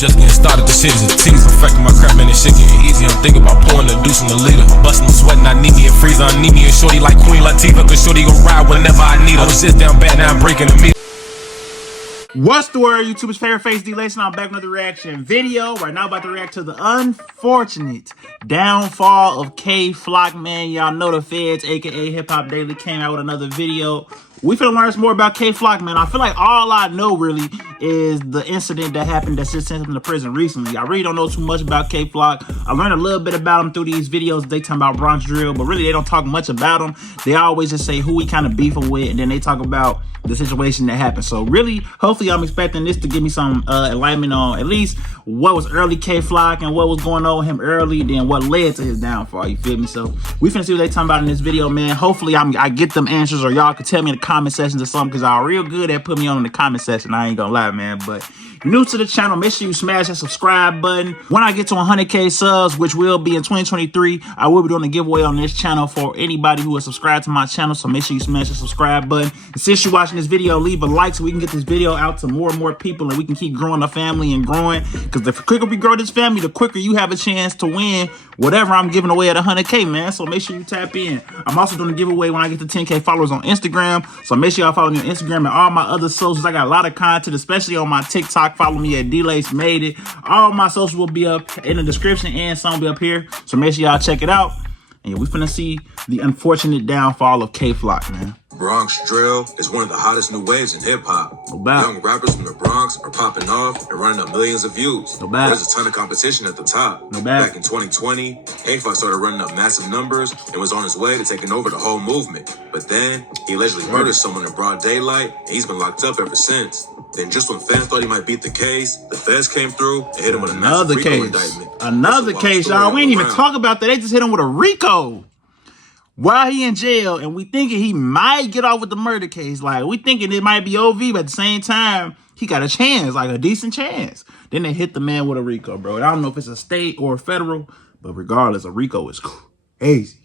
Just getting started, the shit is a tease. Perfecting my crap, man, this shit getting easy. I'm thinking about pouring the deuce in the leader. Busting, I'm sweating, I need me a freezer. I need me a shorty like Queen Latifah, cause shorty gon' ride whenever I need her. I was just down bad, now I'm breaking the meter. What's the word, YouTube's favorite face, DLace, and I'm back with another reaction video. Right now, about to react to the unfortunate downfall of K Flock, man. Y'all know the feds, aka Hip Hop Daily, came out with another video. We finna learn some more about K Flock, man. I feel like all I know really is the incident that happened that just sent him to prison recently. I really don't know too much about K Flock. I learned a little bit about him through these videos. They talk about Bronx Drill, but really they don't talk much about him. They always just say who he kind of beefing with, and then they talk about the situation that happened. So really, hopefully I'm expecting this to give me some enlightenment on at least what was early K Flock and what was going on with him early, then what led to his downfall, you feel me? So we finna see what they talking about in this video, man. Hopefully I get them answers, or y'all can tell me in the comment sections or something, because y'all real good at putting me on in the comment section, I ain't gonna lie, man. But if you're new to the channel, make sure you smash that subscribe button. When I get to 100K subs, which will be in 2023, I will be doing a giveaway on this channel for anybody who is subscribed to my channel, so make sure you smash the subscribe button. And since you're watching this video, leave a like so we can get this video out to more and more people, and we can keep growing the family and growing, because the quicker we grow this family, the quicker you have a chance to win whatever I'm giving away at 100K, man. So make sure you tap in. I'm also doing a giveaway when I get to 10K followers on Instagram, so make sure y'all follow me on Instagram and all my other socials. I got a lot of content, especially on my TikTok. Follow me at DlaceMadeIt. All my socials will be up in the description, and some will be up here, so make sure y'all check it out. And we finna see the unfortunate downfall of K Flock, man. Bronx Drill is one of the hottest new waves in hip-hop. Young rappers from the Bronx are popping off and running up millions of views. There's a ton of competition at the top. Back in 2020, K Flock started running up massive numbers and was on his way to taking over the whole movement. But then, he allegedly murdered someone in broad daylight, and he's been locked up ever since. Then just when fans thought he might beat the case, the feds came through and hit him with another RICO indictment. Another case, y'all. We ain't even talk about that. They just hit him with a RICO while he in jail, and we thinking he might get off with the murder case. Like, we thinking it might be OV, but at the same time, he got a chance, like a decent chance. Then they hit the man with a RICO, bro. And I don't know if it's a state or a federal, but regardless, a RICO is crazy.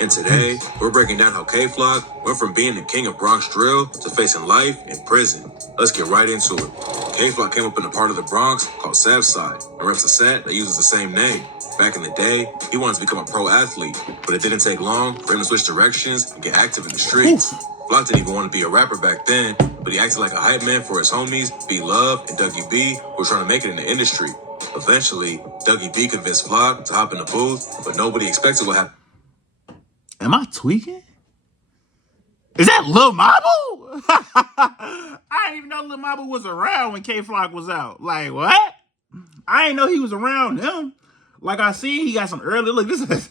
And today, we're breaking down how K Flock went from being the king of Bronx Drill to facing life in prison. Let's get right into it. K Flock came up in a part of the Bronx called Southside, and reps a set that uses the same name. Back in the day, he wanted to become a pro athlete, but it didn't take long for him to switch directions and get active in the streets. Flock didn't even want to be a rapper back then, but he acted like a hype man for his homies, B-Love and Dougie B, who were trying to make it in the industry. Eventually, Dougie B convinced Flock to hop in the booth, but nobody expected what happened. Am I tweaking? Is that Lil Mabu? I didn't even know Lil Mabu was around when K Flock was out. Like, what? I didn't know he was around him. Like, I see he got some early, look, this is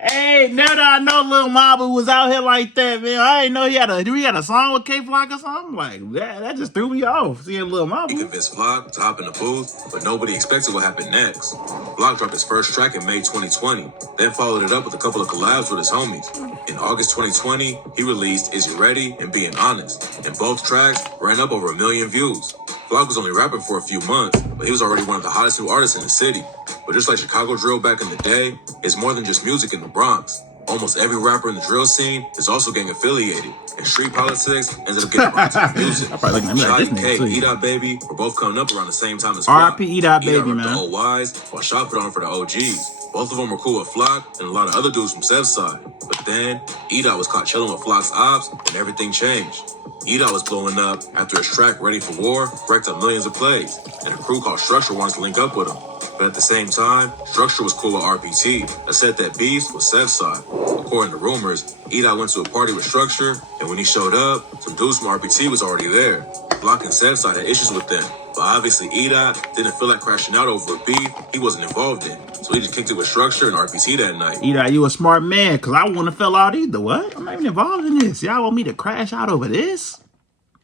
hey, now that I know Lil Mabu was out here like that, man, I didn't know he had a song with K Flock or something. Like, that just threw me off, seeing Lil Mabu. He convinced Flock to hop in the booth, but nobody expected what happened next. Flock dropped his first track in May 2020, then followed it up with a couple of collabs with his homies. In August 2020, he released Is You Ready and Being Honest, and both tracks ran up over 1 million views. Flock was only rapping for a few months, but he was already one of the hottest new artists in the city. But just like Chicago drill back in the day, it's more than just music in the Bronx. Almost every rapper in the drill scene is also gang affiliated, and street politics ended up getting brought to the music. Shot and K, E-Dot Baby were both coming up around the same time as Flock. R.I.P. E-Dot Baby, man. The old Y's, while Shot put on for the OGs. Both of them were cool with Flock and a lot of other dudes from Southside. But then, E-Dot was caught chilling with Flock's ops, and everything changed. E-Dot was blowing up after his track Ready for War racked up millions of plays, and a crew called Structure wanted to link up with him. But at the same time, Structure was cool with RPT, a set that beefs with Southside. According to rumors, E-Dot went to a party with Structure, and when he showed up, some dudes from RPT was already there. Flock and Southside had issues with them, but obviously E-Dot didn't feel like crashing out over a beef he wasn't involved in, so he just kicked it with Structure and RPT that night. E-Dot, you a smart man, because I wouldn't have fell out either. What? I'm not even involved in this. Y'all want me to crash out over this?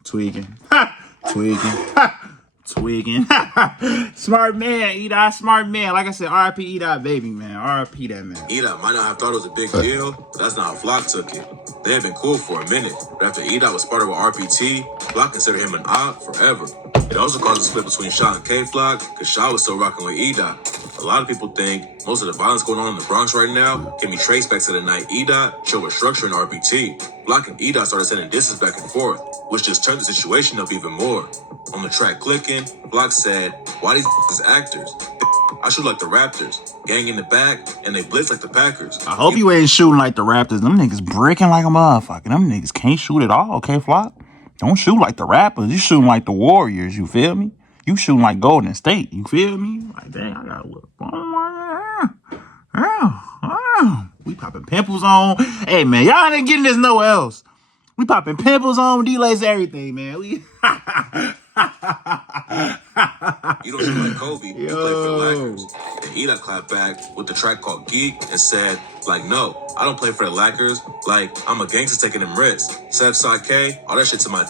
Tweaking. Tweaking. Smart man, E-Dot, smart man. Like I said, R.I.P. E-Dot Baby, man. R.I.P. that man. E-Dot might not have thought it was a big deal, but that's not how Flock took it. They had been cool for a minute, but after E-Dot was parted with RPT, Flock considered him an op forever. It also caused a split between Shaw and K-Flock, because Shaw was still rocking with E-Dot. A lot of people think most of the violence going on in the Bronx right now can be traced back to the night E-Dot showed a structure in RBT. Flock and E-Dot started sending disses back and forth, which just turned the situation up even more. On the track Clicking, Flock said, "Why these is actors? I shoot like the Raptors, gang in the back, and they blitz like the Packers." I hope you ain't shooting like the Raptors. Them niggas breaking like a motherfucker. Them niggas can't shoot at all, okay, Flock? Don't shoot like the Rappers. You shooting like the Warriors, you feel me? You shooting like Golden State, you feel me? Like, dang, I gotta look. We popping pimples on. Hey, man, y'all ain't getting this nowhere else. We popping pimples on, DLace everything, man. We... You don't shoot like Kobe, you play for the Lakers. And E-Dot clapped back with the track called Geek and said, like, no, I don't play for the Lakers. Like, I'm a gangster taking them risks. Southside K, all that shit to my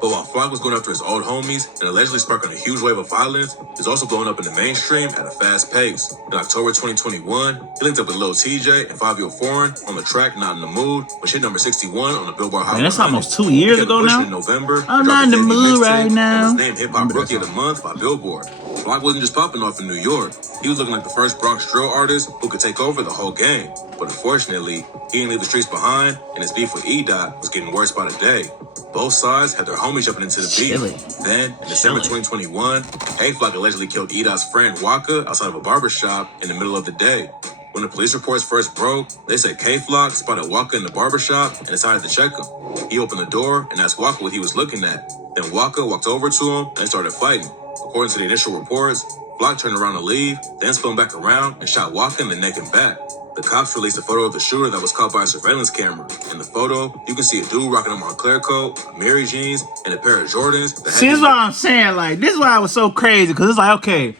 But while Flock was going after his old homies and allegedly sparking a huge wave of violence, he was also blowing up in the mainstream at a fast pace. In October 2021, he linked up with Lil TJ and Fabio Foreign on the track Not in the Mood, which hit number 61 on the Billboard Hot 100. Man, that's almost 2 years ago now. In November, I'm not in the mood right now. And was named Hip Hop Rookie of the Month by Billboard. Flock wasn't just popping off in New York. He was looking like the first Bronx drill artist who could take over the whole game. But unfortunately, he didn't leave the streets behind, and his beef with E-Dot was getting worse by the day. Both sides had their homies jumping into the beef. Then, in December 2021, K-Flock allegedly killed E-Dot's friend Waka outside of a barbershop in the middle of the day. When the police reports first broke, they said K-Flock spotted Waka in the barbershop and decided to check him. He opened the door and asked Waka what he was looking at. Then Waka walked over to him and started fighting. According to the initial reports, Flock turned around to leave, then spun back around and shot Waka in the neck and back. The cops released a photo of the shooter that was caught by a surveillance camera. In the photo, you can see a dude rocking a Montclair coat, Mary jeans, and a pair of Jordans. See, this is what I'm saying. Like, this is why I was so crazy, because it's like, okay.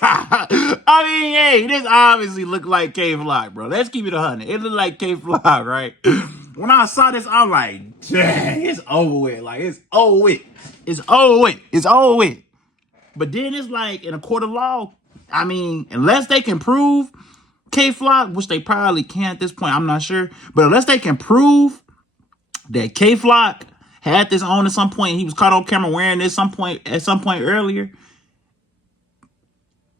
I mean, hey, this obviously looked like K-Flock, bro. Let's keep it 100. It looked like K-Flock, right? When I saw this, I'm like, dang, it's over with. Like, it's over with. It's over with. It's over with. But then it's like, in a court of law, I mean, unless they can prove K-Flock, which they probably can't at this point, I'm not sure. But unless they can prove that K-Flock had this on at some point, he was caught on camera wearing this at some point earlier,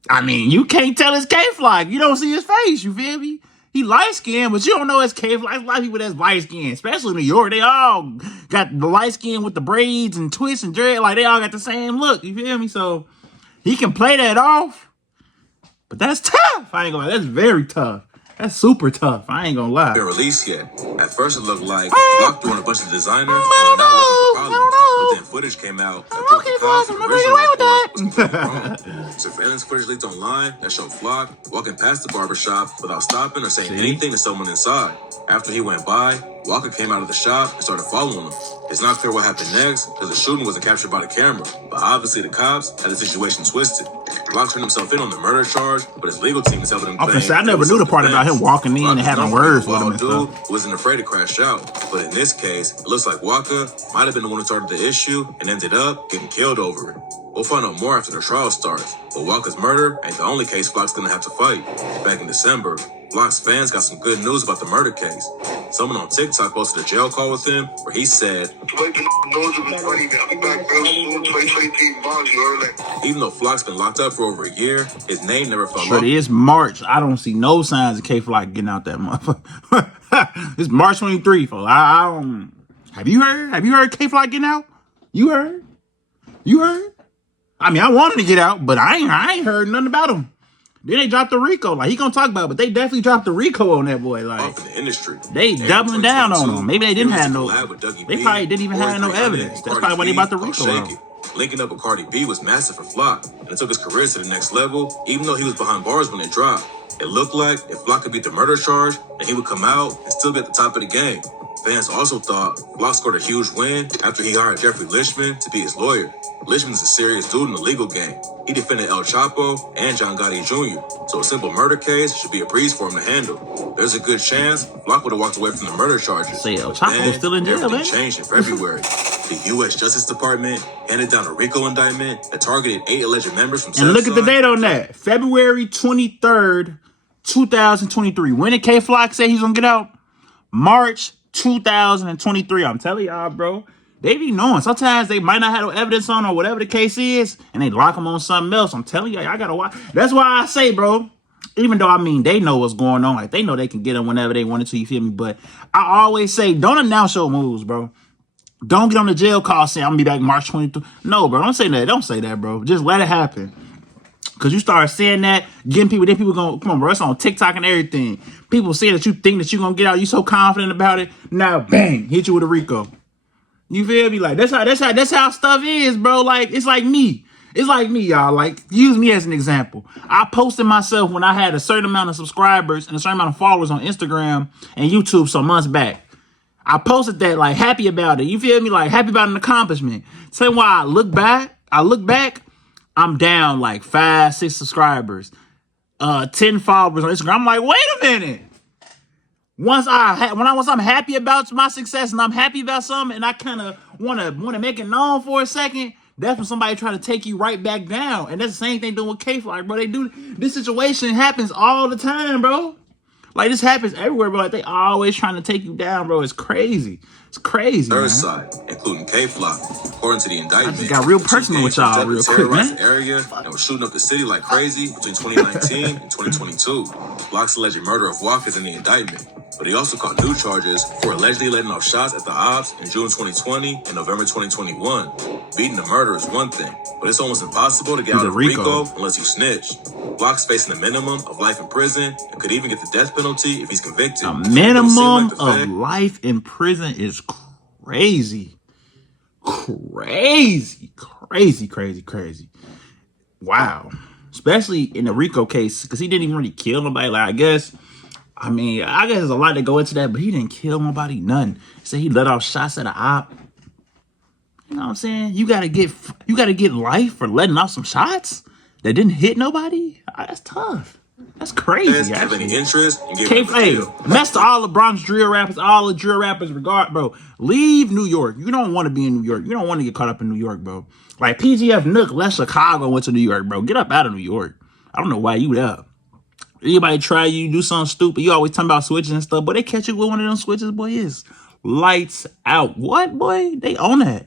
I mean, you can't tell it's K-Flock. You don't see his face, you feel me? He light-skinned, but you don't know it's K-Flock. There's a lot of people that's light-skinned, especially in New York. They all got the light skin with the braids and twists and dread. Like, they all got the same look, you feel me? So, he can play that off. But that's tough. I ain't gonna lie. That's very tough. That's super tough. I ain't gonna lie. Been released yet. At first it looked like Flock doing a bunch of designers and not looking for problems. But then footage came out that proved the cops and original report. Surveillance footage leaked online that showed Flock walking past the barbershop without stopping or saying anything to someone inside. After he went by, Walker came out of the shop and started following him. It's not clear what happened next because the shooting wasn't captured by the camera, but obviously the cops had the situation twisted. Flock turned himself in on the murder charge, but his legal team is helping him claim. I never knew the part about him walking in and having words with him and stuff. Wasn't afraid to crash out, but in this case, it looks like Walker might have been the one who started the issue and ended up getting killed over it. We'll find out more after the trial starts, but Walker's murder ain't the only case Flock's gonna have to fight. Back in December, Flock's fans got some good news about the murder case. Someone on TikTok posted a jail call with him where he said, even though Flock's been locked up for over a year, his name never fell off. It is March. I don't see no signs of K-Flock getting out that motherfucker. It's March 23, folks. I don't. Have you heard? Have you heard K-Flock getting out? You heard? You heard? I mean, I wanted to get out, but I ain't heard nothing about him. Then they dropped the Rico. Like, he gonna talk about it, but they definitely dropped the Rico on that boy. Like, off in the industry. They doubling down on him. Maybe they didn't have no. They probably didn't even have no evidence. That's probably why they bought the Rico out. Linking up with Cardi B was massive for Flock, and it took his career to the next level, even though he was behind bars when it dropped. It looked like if Flock could beat the murder charge, then he would come out and still be at the top of the game. Fans also thought Flock scored a huge win after he hired Jeffrey Lishman to be his lawyer. Lishman's a serious dude in the legal game. He defended El Chapo and John Gotti Jr., so a simple murder case should be a breeze for him to handle. There's a good chance Flock would have walked away from the murder charges. Say El Chapo's still in jail, man. Everything changed in February. The U.S. Justice Department handed down a RICO indictment that targeted 8 alleged members from And look at the date on that. February 23rd, 2023. When did K-Flock say he's gonna get out? March 2023. I'm telling y'all, bro. They be knowing. Sometimes they might not have no evidence on or whatever the case is, and they lock them on something else. I'm telling you, I gotta watch. That's why I say, bro, even though, I mean, they know what's going on. Like, they know they can get them whenever they wanted to, you feel me? But I always say, don't announce your moves, bro. Don't get on the jail call saying, I'm gonna be back March 23. No, bro, don't say that. Don't say that, bro. Just let it happen. Because you start saying that, getting people, then people going, come on, bro, it's on TikTok and everything. People say that you think that you're going to get out, you so confident about it. Now, bang, hit you with a Rico. You feel me? Like, that's how stuff is, bro. Like, it's like me. It's like me, y'all. Like, use me as an example. I posted myself when I had a certain amount of subscribers and a certain amount of followers on Instagram and YouTube some months back. I posted that, like, happy about it. You feel me? Like, happy about an accomplishment. Tell me why I look back, I'm down like 5, 6 subscribers, 10 followers on Instagram. I'm like, wait a minute. Once I'm happy about my success and I'm happy about something and I kind of want to make it known for a second, that's when somebody try to take you right back down. And that's the same thing doing with K-Flock, bro. They do this situation happens all the time, bro. Like, this happens everywhere, bro. Like, they always trying to take you down, bro. It's crazy. It's crazy, Third man. side, including K-Flock. According to the indictment, I just got real personal with y'all real quick, man. The area and was shooting up the city like crazy between 2019 and 2022. Flock's alleged murder of Walk is in the indictment, but he also caught new charges for allegedly letting off shots at the ops in June 2020 and November 2021. Beating the murder is one thing, but it's almost impossible to get out of Rico unless you snitch. Flock's facing a minimum of life in prison and could even get the death penalty if he's convicted. A minimum of life in prison is crazy. Crazy. Wow. Especially in the Rico case, because he didn't even really kill nobody. Like, I guess there's a lot to go into that, but he didn't kill nobody, none. So he let off shots at an op. You know what I'm saying? You gotta get life for letting off some shots that didn't hit nobody? That's tough. That's crazy. Have any interest in mess to all the Bronx drill rappers, bro. Leave New York. You don't want to be in New York. You don't want to get caught up in New York, bro. Like, PGF Nook left Chicago, went to New York, bro. Get up out of New York. I don't know why you there. Anybody try you, do something stupid, you always talking about switches and stuff, but they catch you with one of them switches, boy, it's lights out. What, boy? They own that.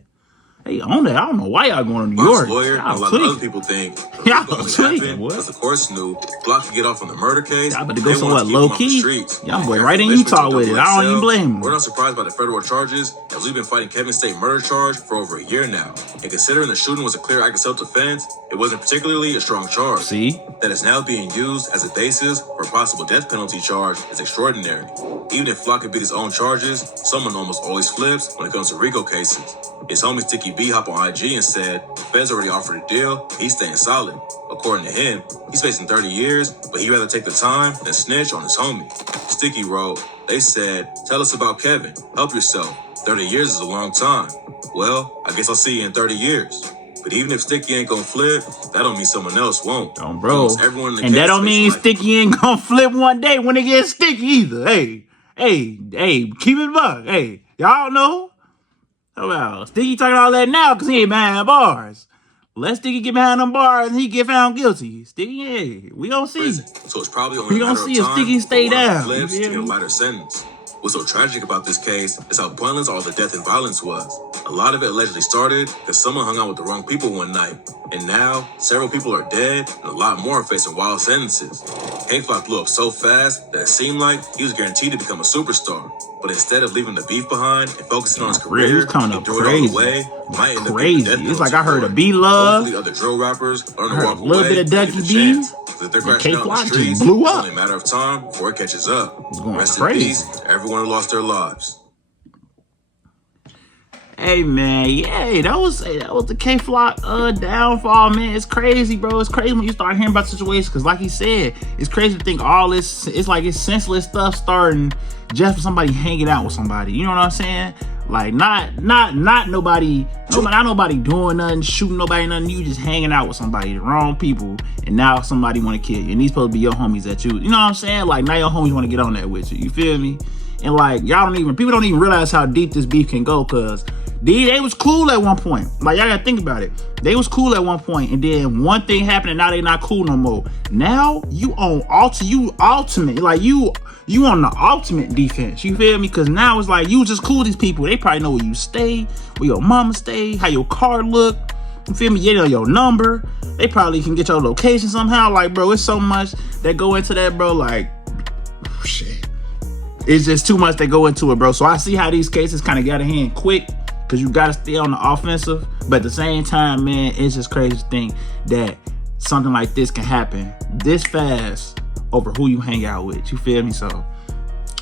I don't know why y'all going to New York. Lawyer and a lot of other people think y'all tweaking. Because the course knew Block could get off on the murder case. Y'all about to go somewhat low key. Y'all boy right in Utah with it. I don't even blame him. We're not surprised by the federal charges, as we've been fighting Kevin's state murder charge for over a year now. And considering the shooting was a clear act of self-defense, it wasn't particularly a strong charge. See? That is now being used as a basis for a possible death penalty charge is extraordinary. Even if Flock could beat his own charges, someone almost always flips when it comes to Rico cases. His homie Sticky B hopped on IG and said the feds already offered a deal, he's staying solid. According to him, he's facing 30 years, but he'd rather take the time than snitch on his homie. Sticky wrote, they said, tell us about Kevin, help yourself. 30 years is a long time. Well, I guess I'll see you in 30 years. But even if Sticky ain't gonna flip, that don't mean someone else won't. Bro. And that don't mean Sticky ain't gonna flip one day when it gets sticky either. Hey, keep it buck. Hey, y'all know? Well, Sticky talking all that now because he ain't behind bars. Let Sticky get behind them bars and he get found guilty. Sticky, hey, we gonna see. So it's probably only a matter of time. We gonna see if Sticky stay down. Flips to get a lighter sentence. What's so tragic about this case is how pointless all the death and violence was. A lot of it allegedly started because someone hung out with the wrong people one night. And now, several people are dead and a lot more are facing wild sentences. K-Flock blew up so fast that it seemed like he was guaranteed to become a superstar. But instead of leaving the beef behind and focusing on his career, he was coming up crazy. Crazy. It's like I heard a B-Love. Hopefully other drill rappers learn to walk away. A little bit of Ducky B. If they're crashing out in the streets, blew up. It's only a matter of time before it catches up. It's going Rest crazy. in peace to everyone who lost their lives. Hey man, yeah, that was the K-Flock downfall, man. It's crazy, bro. It's crazy when you start hearing about situations, because like he said, it's crazy to think all this, it's like it's senseless stuff starting just for somebody hanging out with somebody. You know what I'm saying? Like not nobody doing nothing, shooting nobody, nothing. You just hanging out with somebody, the wrong people, and now somebody want to kill you. And these supposed to be your homies that you know what I'm saying? Like now your homies want to get on that with you. You feel me? And like people don't even realize how deep this beef can go, because They was cool at one point. Like, y'all gotta think about it. They was cool at one point, and then one thing happened, and now they not cool no more. Now you on ultimate, like you on the ultimate defense. You feel me? Because now it's like you just cool with these people. They probably know where you stay, where your mama stay, how your car look. You feel me? Yeah, your number. They probably can get your location somehow. Like, bro, it's so much that go into that, bro. Like, shit. It's just too much that go into it, bro. So I see how these cases kind of got a hand quick, because you got to stay on the offensive. But at the same time, man, it's just crazy to think that something like this can happen this fast over who you hang out with. You feel me? So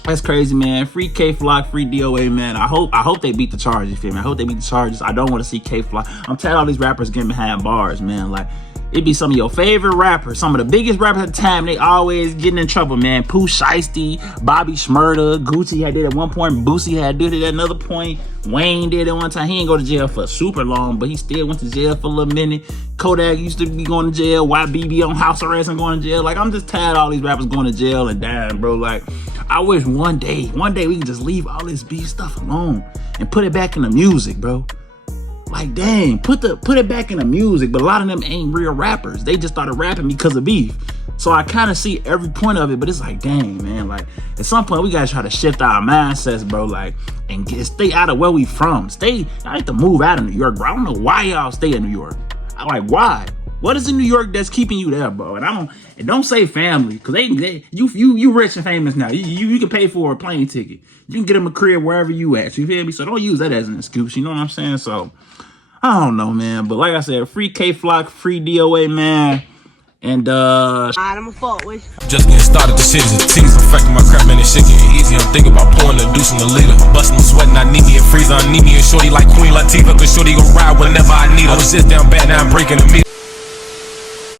that's crazy, man. Free K-Flock, free DOA, man. I hope they beat the charges. You feel me? I hope they beat the charges. I don't want to see K-Flock. I'm tired of all these rappers getting behind bars, man. Like, it be some of your favorite rappers, some of the biggest rappers at the time, they always getting in trouble, man. Pooh Shiesty, Bobby Shmurda, Gucci had did at one point, Boosie had did it at another point, Wayne did it one time. He ain't go to jail for super long, but he still went to jail for a little minute. Kodak used to be going to jail, YBB on house arrest and going to jail. Like, I'm just tired of all these rappers going to jail and dying, bro. Like, I wish one day we can just leave all this beef stuff alone and put it back in the music, bro. Like, dang, put it back in the music. But a lot of them ain't real rappers. They just started rapping because of beef. So I kind of see every point of it, but it's like, dang, man. Like, at some point, we gotta try to shift our mindsets, bro. Like, and stay out of where we from. I have to move out of New York, bro. I don't know why y'all stay in New York. I'm like, why? What is in New York that's keeping you there, bro? And don't say family, cause you rich and famous now. You can pay for a plane ticket. You can get them a crib wherever you at. You feel me? So don't use that as an excuse. You know what I'm saying? So I don't know, man. But like I said, free K-Flock, free DOA, man. And I'm a fault with you. Just getting started, the shit is a tease. Affecting my crap, man, this shit getting easy. I'm thinking about pouring the deuce in the leader. Busting, I'm sweating, I need me a freezer. I need me a shorty like Queen Latifah, cause shorty gon' ride whenever I need her. I was just down bad, now I'm breaking the meter.